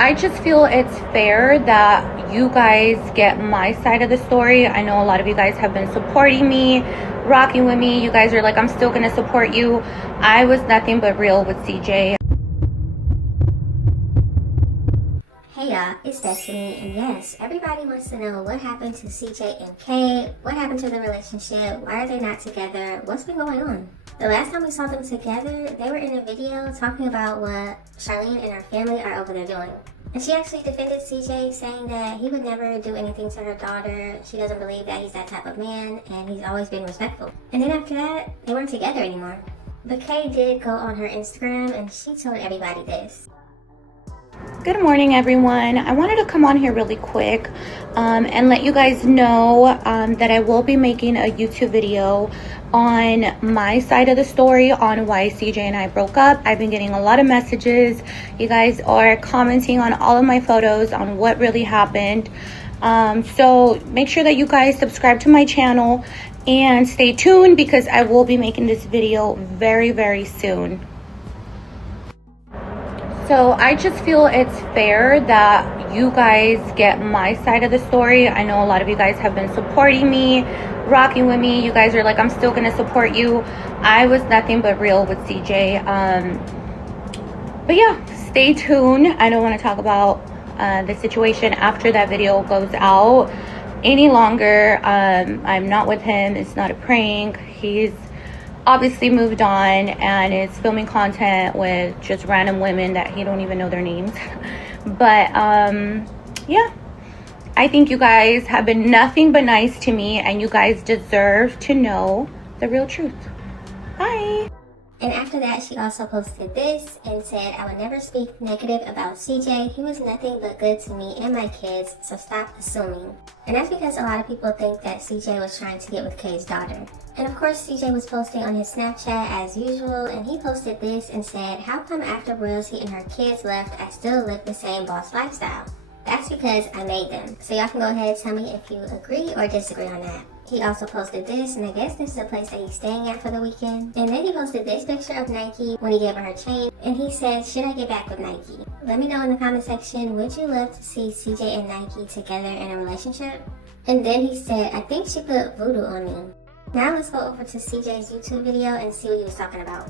I just feel it's fair that you guys get my side of the story. I know a lot of you guys have been supporting me, rocking with me. You guys are like, I'm still going to support you. I was nothing but real with CJ. Hey y'all, it's Destiny, and yes, everybody wants to know what happened to CJ and Kay, what happened to the relationship, why are they not together, what's been going on? The last time we saw them together, they were in a video talking about what Charlene and her family are over there doing. And she actually defended CJ, saying that he would never do anything to her daughter, she doesn't believe that he's that type of man, and he's always been respectful. And then after that, they weren't together anymore. But Kay did go on her Instagram and she told everybody this. Good morning, everyone. I wanted to come on here really quick and let you guys know that I will be making a YouTube video on my side of the story on why CJ and I broke up. I've been getting a lot of messages. You guys are commenting on all of my photos on what really happened. So make sure that you guys subscribe to my channel and stay tuned because I will be making this video very, very soon. So I just feel it's fair that you guys get my side of the story. I know a lot of you guys have been supporting me, rocking with me. You guys are like, I'm still going to support you. I was nothing but real with CJ. But yeah, stay tuned. I don't want to talk about the situation after that video goes out any longer. I'm not with him. It's not a prank. He's obviously moved on and is filming content with just random women that he don't even know their names. But yeah, I think you guys have been nothing but nice to me and you guys deserve to know the real truth. Bye. And after that, she also posted this and said, I would never speak negative about CJ. He was nothing but good to me and my kids, so stop assuming. And that's because a lot of people think that CJ was trying to get with Kay's daughter. And of course, CJ was posting on his Snapchat as usual, and he posted this and said, how come after Royalty and her kids left, I still live the same boss lifestyle? That's because I made them. So y'all can go ahead and tell me if you agree or disagree on that. He also posted this, and I guess this is the place that he's staying at for the weekend. And then he posted this picture of Nike when he gave her chain, and he said, should I get back with Nike? Let me know in the comment section, would you love to see CJ and Nike together in a relationship? And then he said, I think she put voodoo on me. Now let's go over to CJ's YouTube video and see what he was talking about.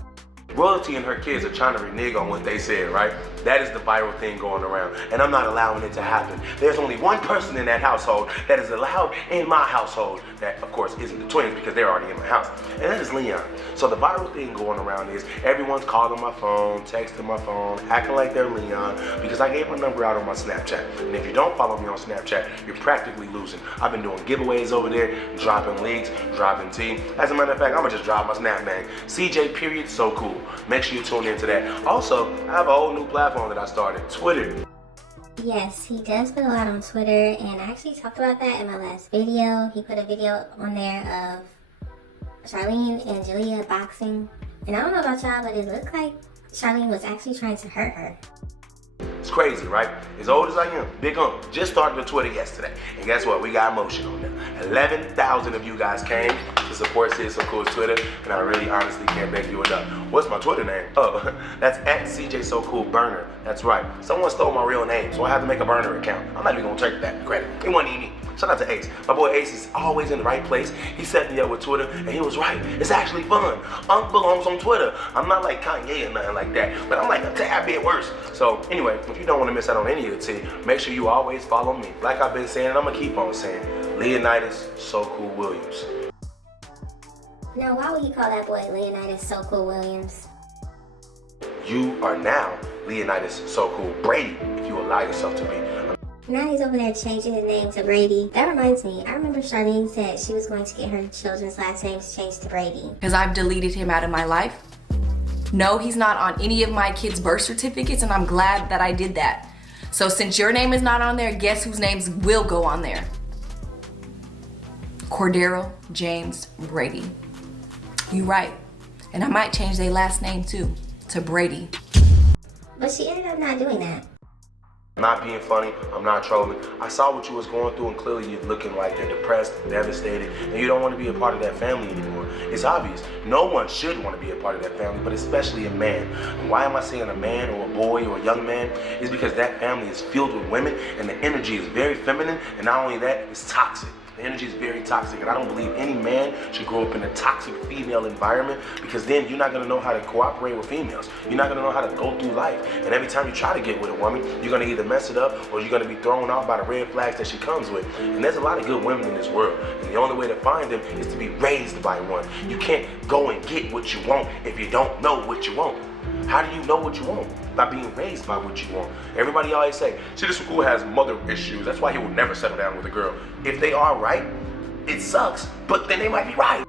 Royalty and her kids are trying to renege on what they said, right? That is the viral thing going around, and I'm not allowing it to happen. There's only one person in that household that is allowed in my household that, of course, isn't the twins because they're already in my house, and that is Leon. So the viral thing going around is everyone's calling my phone, texting my phone, acting like they're Leon because I gave my number out on my Snapchat. And if you don't follow me on Snapchat, you're practically losing. I've been doing giveaways over there, dropping leaks, dropping tea. As a matter of fact, I'm gonna just drop my Snap bang. CJ period, so cool. Make sure you tune into that. Also, I have a whole new platform that I started, Twitter. Yes, he does put a lot on Twitter, and I actually talked about that in my last video. He put a video on there of Charlene and Jaaliyah boxing. And I don't know about y'all, but it looked like Charlene was actually trying to hurt her. It's crazy, right? As old as I am, Big Ump just started a Twitter yesterday. And guess what? We got motion on there. 11,000 of you guys came to support Sid So Cool's Twitter, and I really honestly can't thank you enough. What's my Twitter name? Oh, that's at CJ So Cool Burner. That's right. Someone stole my real name, so I have to make a burner account. I'm not even gonna take that credit. It wasn't even me. Shout out to Ace. My boy Ace is always in the right place. He set me up with Twitter, and he was right. It's actually fun. Unc belongs on Twitter. I'm not like Kanye or nothing like that, but I'm like a tad bit worse. So anyway, if you don't want to miss out on any of the tea, make sure you always follow me. Like I've been saying, and I'm gonna keep on saying, Leonidas So Cool Williams. Now, why would he call that boy Leonidas So Cool Williams? You are now Leonidas So Cool Brady, if you allow yourself to be. Now he's over there changing his name to Brady. That reminds me, I remember Charlene said she was going to get her children's last names changed to Brady. Because I've deleted him out of my life. No, he's not on any of my kids' birth certificates, and I'm glad that I did that. So since your name is not on there, guess whose names will go on there? Cordero James Brady. You right. And I might change their last name too, to Brady. But she ended up not doing that. I'm not being funny, I'm not trolling. I saw what you was going through and clearly you're looking like you're depressed, devastated, and you don't want to be a part of that family anymore. It's obvious. No one should want to be a part of that family, but especially a man. And why am I saying a man or a boy or a young man? Is because that family is filled with women and the energy is very feminine, and not only that, it's toxic. The energy is very toxic, and I don't believe any man should grow up in a toxic female environment, because then you're not going to know how to cooperate with females. You're not going to know how to go through life. And every time you try to get with a woman, you're going to either mess it up or you're going to be thrown off by the red flags that she comes with. And there's a lot of good women in this world, and the only way to find them is to be raised by one. You can't go and get what you want if you don't know what you want. How do you know what you want? By being raised by what you want. Everybody always say, see, this fool has mother issues. That's why he will never settle down with a girl. If they are right, it sucks, but then they might be right.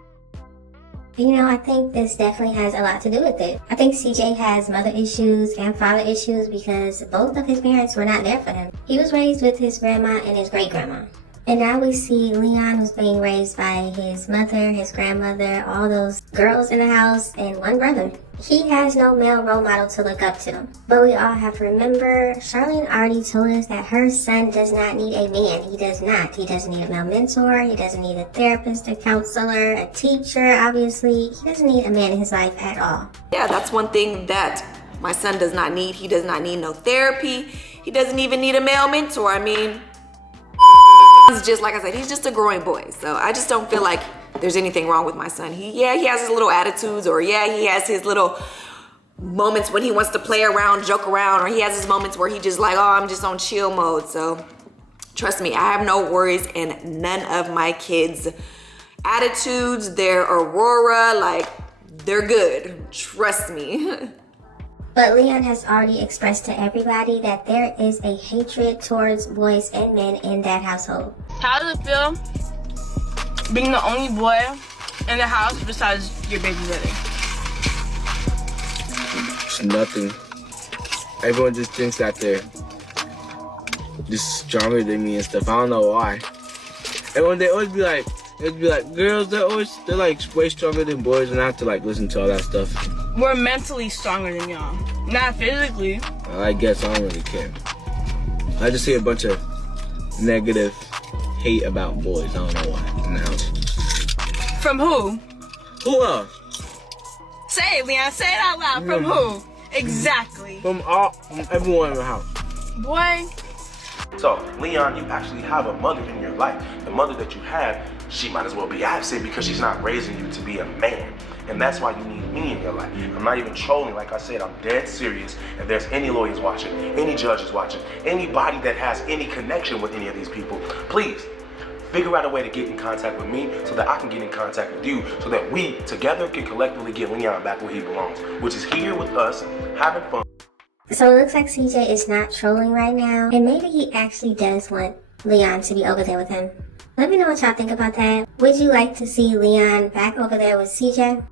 You know, I think this definitely has a lot to do with it. I think CJ has mother issues and father issues because both of his parents were not there for him. He was raised with his grandma and his great-grandma. And now we see Leon, who's being raised by his mother, his grandmother, all those girls in the house, and one brother. He has no male role model to look up to. But we all have to remember, Charlene already told us that her son does not need a man. He does not. He doesn't need a male mentor. He doesn't need a therapist, a counselor, a teacher, obviously. He doesn't need a man in his life at all. Yeah, that's one thing that my son does not need. He does not need no therapy. He doesn't even need a male mentor. I mean, he's just, like I said, he's just a growing boy. So I just don't feel like there's anything wrong with my son. He has his little attitudes, or he has his little moments when he wants to play around, joke around, or he has his moments where he just like, oh, I'm just on chill mode. So trust me, I have no worries in none of my kids' attitudes. Their aurora, like, they're good. Trust me. But Leon has already expressed to everybody that there is a hatred towards boys and men in that household. How does it feel being the only boy in the house besides your baby brother? It's nothing. Everyone just thinks that they're just stronger than me and stuff. I don't know why. And when they always be like, girls, they're like way stronger than boys, and I have to like listen to all that stuff. We're mentally stronger than y'all, not physically. I guess I don't really care. I just see a bunch of negative hate about boys. I don't know why in the house. From who? Who else? Say it, Leon. Say it out loud. From who? Exactly. From everyone in the house. Boy. So, Leon, you actually have a mother in your life. The mother that you have, she might as well be absent because she's not raising you to be a man. And that's why you need me in your life. I'm not even trolling. Like I said, I'm dead serious. If there's any lawyers watching, any judges watching, anybody that has any connection with any of these people, please figure out a way to get in contact with me so that I can get in contact with you, so that we together can collectively get Leon back where he belongs, which is here with us, having fun. So it looks like CJ is not trolling right now, and maybe he actually does want Leon to be over there with him. Let me know what y'all think about that. Would you like to see Leon back over there with CJ?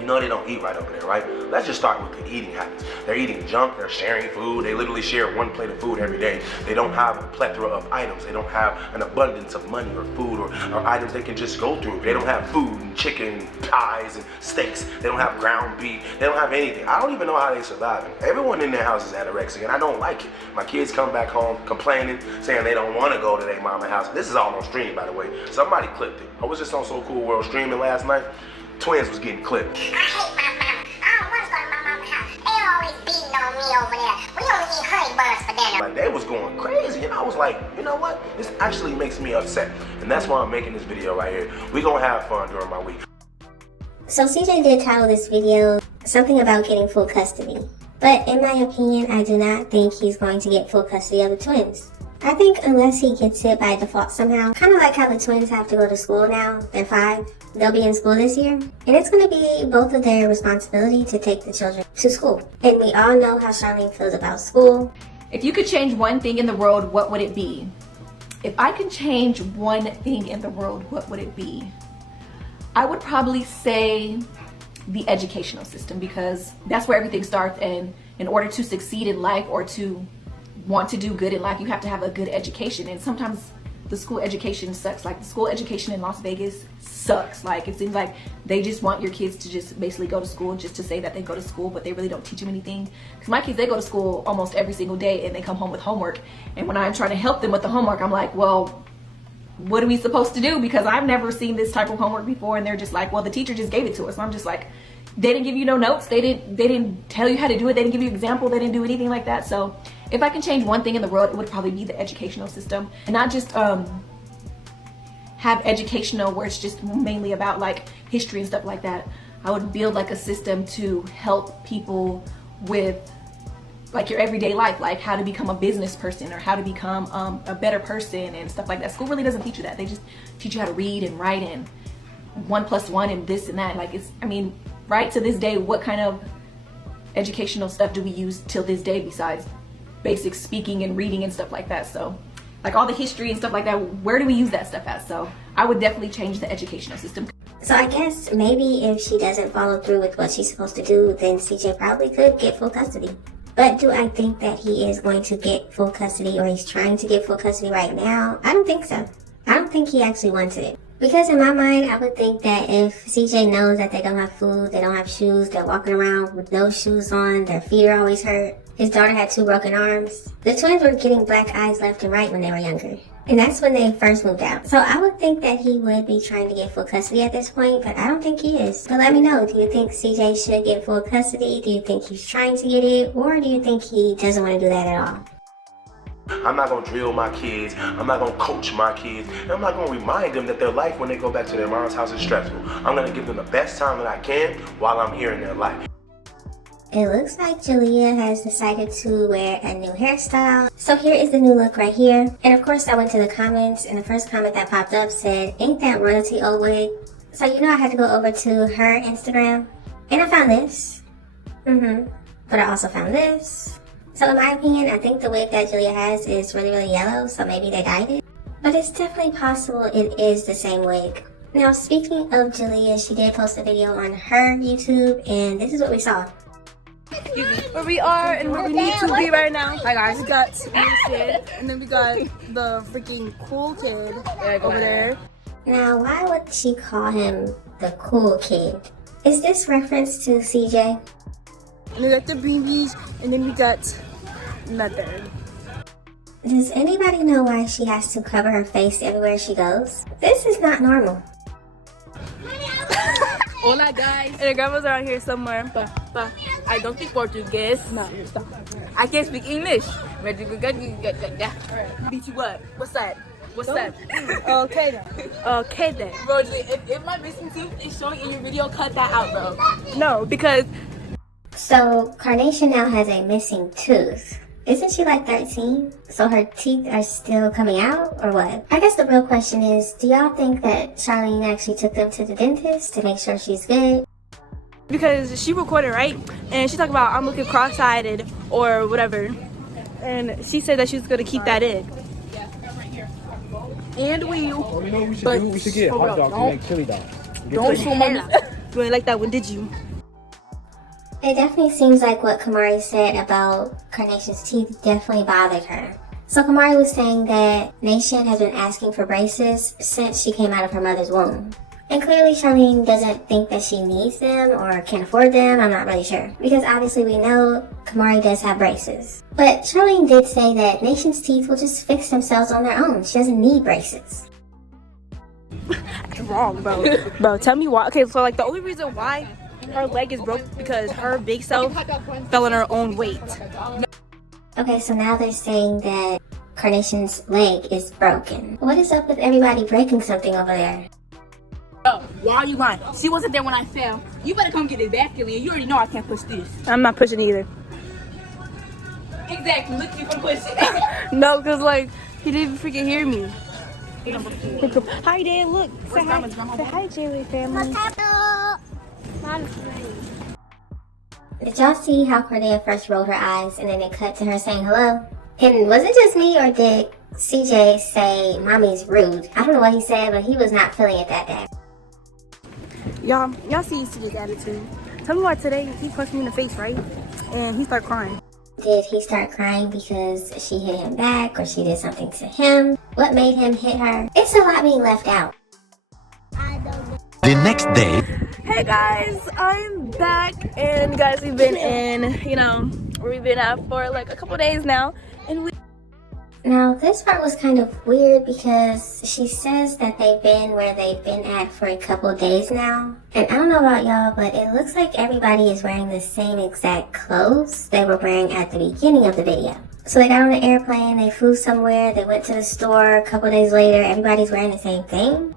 You know they don't eat right over there, right? Let's just start with the eating habits. They're eating junk, they're sharing food, they literally share one plate of food every day. They don't have a plethora of items. They don't have an abundance of money or food or items they can just go through. They don't have food and chicken and pies and steaks. They don't have ground beef. They don't have anything. I don't even know how they survive. Everyone in their house is anorexic, and I don't like it. My kids come back home complaining, saying they don't want to go to their mama's house. This is all on stream, by the way. Somebody clipped it. I was just on So Cool World streaming last night. Twins was getting clipped. I hate my mama. I don't want to go to my mama's house. They always beating on me over there. We only eat honey buns for dinner. Like, they was going crazy, and I was like, you know what? This actually makes me upset. And that's why I'm making this video right here. We're gonna have fun during my week. So CJ did title this video something about getting full custody. But in my opinion, I do not think he's going to get full custody of the twins. I think unless he gets it by default somehow, kind of like how the twins have to go to school now, they're 5, they'll be in school this year, and it's going to be both of their responsibility to take the children to school. And we all know how Charlene feels about school. If you could change one thing in the world, what would it be? If I could change one thing in the world, what would it be? I would probably say the educational system, because that's where everything starts, and in order to succeed in life or to want to do good in life, you have to have a good education, and sometimes the school education sucks. Like the school education in Las Vegas sucks. Like it seems like they just want your kids to just basically go to school just to say that they go to school, but they really don't teach them anything. Because my kids, they go to school almost every single day and they come home with homework. And when I'm trying to help them with the homework, I'm like, well, what are we supposed to do? Because I've never seen this type of homework before. And they're just like, well, the teacher just gave it to us. And I'm just like, they didn't give you no notes. They didn't tell you how to do it. They didn't give you an example. They didn't do anything like that. So if I can change one thing in the world, it would probably be the educational system, and not just have educational where it's just mainly about like history and stuff like that. I would build like a system to help people with like your everyday life, like how to become a business person or how to become a better person and stuff like that. School really doesn't teach you that. They just teach you how to read and write and 1 + 1 and this and that. Like it's, I mean, right to this day, what kind of educational stuff do we use till this day besides basic speaking and reading and stuff like that? So like all the history and stuff like that, where do we use that stuff at? So I would definitely change the educational system. So I guess maybe if she doesn't follow through with what she's supposed to do, then CJ probably could get full custody. But do I think that he is going to get full custody, or he's trying to get full custody right now? I don't think so. I don't think he actually wants it. Because in my mind, I would think that if CJ knows that they don't have food, they don't have shoes, they're walking around with no shoes on, their feet are always hurt. His daughter had 2 broken arms. The twins were getting black eyes left and right when they were younger. And that's when they first moved out. So I would think that he would be trying to get full custody at this point, but I don't think he is. But let me know, do you think CJ should get full custody? Do you think he's trying to get it? Or do you think he doesn't want to do that at all? I'm not gonna drill my kids, I'm not gonna coach my kids, and I'm not gonna remind them that their life when they go back to their mom's house is stressful. I'm gonna give them the best time that I can while I'm here in their life. It looks like Jaaliyah has decided to wear a new hairstyle. So here is the new look right here. And of course I went to the comments, and the first comment that popped up said, "Ain't that royalty old wig?" So you know I had to go over to her Instagram, and I found this. But I also found this. So in my opinion, I think the wig that Jaaliyah has is really, really yellow, so maybe they dyed it. But it's definitely possible it is the same wig. Now speaking of Jaaliyah, she did post a video on her YouTube, and this is what we saw. Where we are and where we need to be right now. Hi guys, we got this kid, and then we got the freaking cool kid over there. Now why would she call him the cool kid? Is this reference to CJ? And we got the babies, and then we got nothing. Does anybody know why she has to cover her face everywhere she goes? This is not normal. Hola guys. And the grandma's around here somewhere, but I don't speak Portuguese. No, stop. I can't speak English. BT what? What's that? What's that? Okay then. Okay then. Bro, if my missing tooth is showing in your video, cut that out, bro. No, because... So, Carnation now has a missing tooth. Isn't she like 13? So her teeth are still coming out, or what? I guess the real question is, do y'all think that Charlene actually took them to the dentist to make sure she's good? Because she recorded, right? And she talked about I'm looking cross-eyed or whatever. And she said that she was going to keep that in. And we should get hot dogs and make chili dogs. Don't show my You ain't like that one, did you? It definitely seems like what Kamari said about Carnation's teeth definitely bothered her. So Kamari was saying that Nation has been asking for braces since she came out of her mother's womb. And clearly Charlene doesn't think that she needs them or can afford them, I'm not really sure. Because obviously we know Kamari does have braces. But Charlene did say that Nation's teeth will just fix themselves on their own. She doesn't need braces. Wrong, bro. Bro, tell me why. Okay, so like the only reason why her leg is broke because her big self fell on her own weight. Okay, so now they're saying that Carnation's leg is broken. What is up with everybody breaking something over there? Oh, why are you lying? She wasn't there when I fell. You better come get it back, Julia. You already know I can't push this. I'm not pushing either. Exactly. Look, you can push it. No, because like he didn't freaking hear me. Hi, Dad. Look. Say hi. Say hi, Jaylee family. Did y'all see how Cordelia first rolled her eyes and then it cut to her saying hello? And was it just me, or did CJ say mommy's rude? I don't know what he said, but he was not feeling it that day. Y'all see CJ's attitude. Tell me why today he punched me in the face, right? And he started crying. Did he start crying because she hit him back or she did something to him? what made him hit her. It's a lot being left out. The next day. Hey guys, I'm back, and guys, we've been in, you know, where we've been at for like a couple days now, and Now, this part was kind of weird because she says that they've been where they've been at for a couple days now. And I don't know about y'all, but it looks like everybody is wearing the same exact clothes they were wearing at the beginning of the video. So they got on an airplane, they flew somewhere, they went to the store, a couple days later, everybody's wearing the same thing.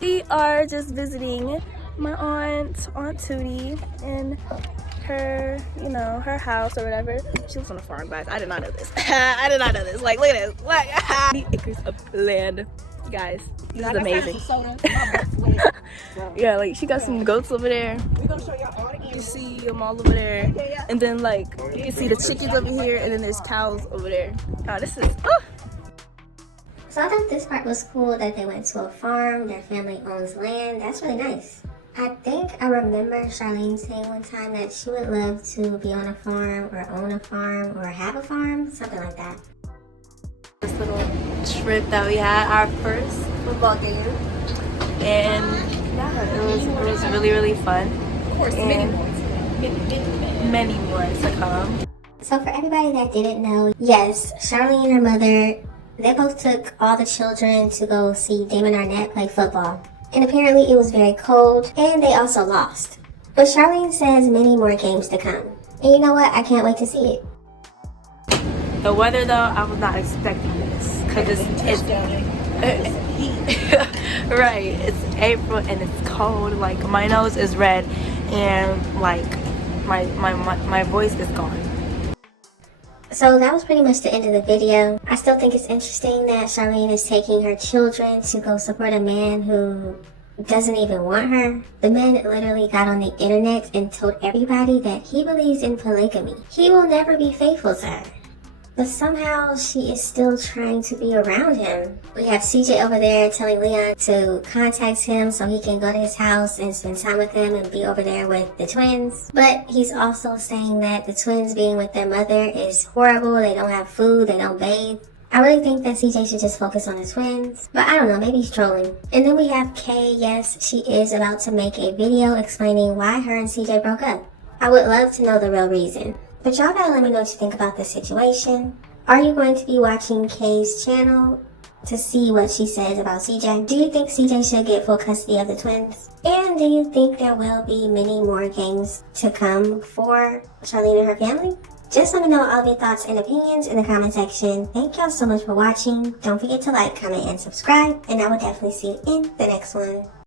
we are just visiting my Aunt Tootie, and her, you know, her house or whatever. She lives on a farm, guys. I did not know this. I did not know this. Like, look at this. Like, 80 acres of land, guys. This is amazing. Yeah, like she got some goats over there. You can see them all over there, and then like you can see the chickens over here, and then there's cows over there. Oh, this is. Oh. So I thought this part was cool that they went to a farm, their family owns land. That's really nice. I think I remember Charlene saying one time that she would love to be on a farm or own a farm or have a farm, something like that. This little trip that we had, our first football game, and yeah, it was really, really fun. Of course, and many more to come. So for everybody that didn't know, yes, Charlene and her mother, they both took all the children to go see Damon Arnett play football. And apparently it was very cold, and they also lost. But Charlene says many more games to come. And you know what? I can't wait to see it. The weather, though, I was not expecting this, because it's right. It's April and it's cold. Like my nose is red, and like my voice is gone. So that was pretty much the end of the video. I still think it's interesting that Charlene is taking her children to go support a man who doesn't even want her. The man literally got on the internet and told everybody that he believes in polygamy. He will never be faithful to her. But somehow she is still trying to be around him. We have CJ over there telling Leon to contact him so he can go to his house and spend time with him and be over there with the twins. But he's also saying that the twins being with their mother is horrible. They don't have food, they don't bathe. I really think that CJ should just focus on the twins. But I don't know, maybe he's trolling. And then we have Kay. Yes, she is about to make a video explaining why her and CJ broke up. I would love to know the real reason. But y'all gotta let me know what you think about this situation. Are you going to be watching Kay's channel to see what she says about CJ? Do you think CJ should get full custody of the twins? And do you think there will be many more games to come for Charlene and her family? Just let me know all of your thoughts and opinions in the comment section. Thank y'all so much for watching. Don't forget to like, comment, and subscribe. And I will definitely see you in the next one.